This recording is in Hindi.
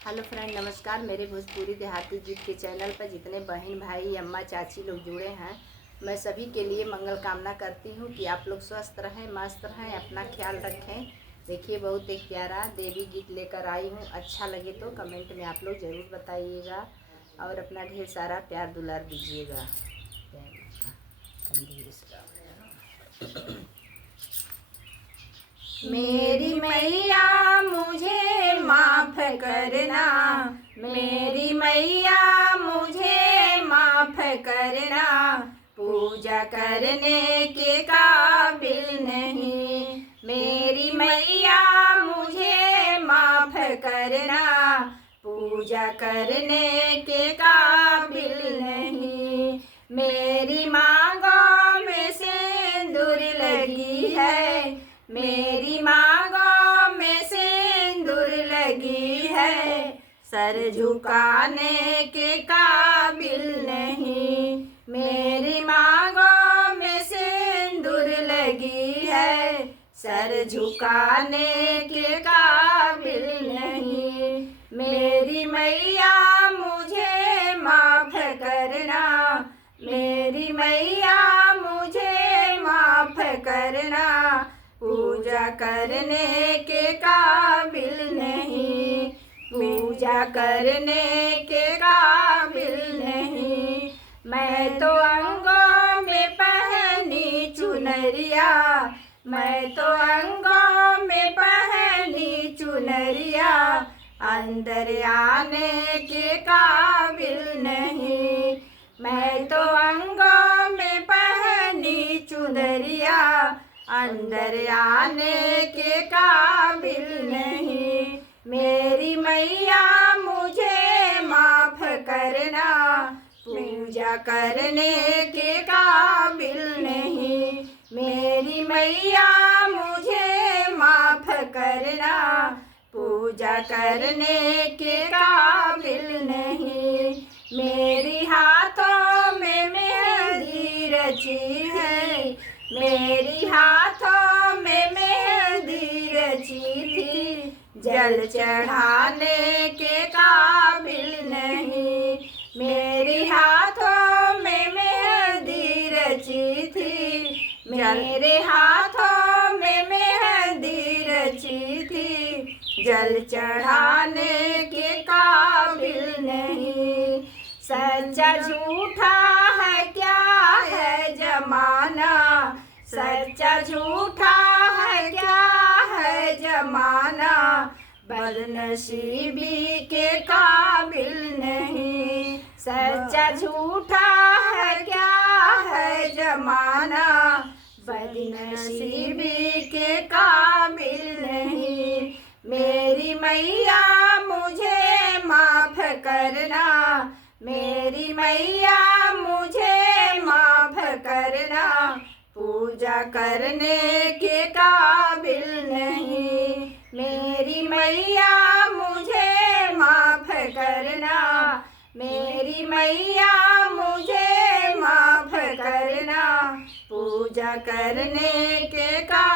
हेलो फ्रेंड, नमस्कार। मेरे भोजपुरी देहाती गीत के चैनल पर जितने बहन भाई अम्मा चाची लोग जुड़े हैं, मैं सभी के लिए मंगल कामना करती हूँ कि आप लोग स्वस्थ रहें, मस्त रहें, अपना ख्याल रखें। देखिए, बहुत एक प्यारा देवी गीत लेकर आई हूँ। अच्छा लगे तो कमेंट में आप लोग ज़रूर बताइएगा और अपना ढेर सारा प्यार दुलार दीजिएगा। मेरी मैया मुझे माफ़ करना, मेरी मैया मुझे माफ़ करना, पूजा करने के काबिल नहीं। मेरी मैया मुझे माफ़ करना, पूजा करने के काबिल नहीं। मेरी मांगों में सिंदूर लगी है, मेरी मांगों में सिंदूर लगी है, सर झुकाने के काबिल नहीं। मेरी मांगों में सिंदूर लगी है, सर झुकाने के काबिल नहीं। मेरी मैया मुझे माफ़ करना, मेरी मैया मुझे माफ़ करना, पूजा करने के काबिल नहीं, पूजा करने के काबिल नहीं। मैं तो अंगों में पहनी चुनरिया, मैं तो अंगों में पहनी चुनरिया, अंदर आने के काबिल नहीं। मैं तो अंगों में पहनी चुनरिया, अंदर आने के काबिल नहीं। मेरी मैया मुझे माफ़ करना, पूजा करने के काबिल नहीं। मेरी मैया मुझे माफ़ करना, पूजा करने के काबिल नहीं। मेरी हाथों में मेहंदी रची है, मेरी हाथों में मेहंदी रची थी, जल चढ़ाने के काबिल नहीं। मेरी हाथों में मेहंदी रची थी, मेरे हाथों में मेहंदी रची थी, जल चढ़ाने के काबिल नहीं। सच्चा झूठा है क्या है जमाना, सच्चा झूठा है क्या है जमाना, बदनसीबी के काबिल नहीं। सच्चा झूठा है क्या है जमाना, बदनसीबी के काबिल नहीं। मेरी मैया मुझे माफ़ करना, मेरी मैया मुझे माफ़ करना, पूजा करने के काबिल नहीं। मेरी मैया मुझे माफ़ करना, मेरी मैया मुझे माफ़ करना, पूजा करने के काबिल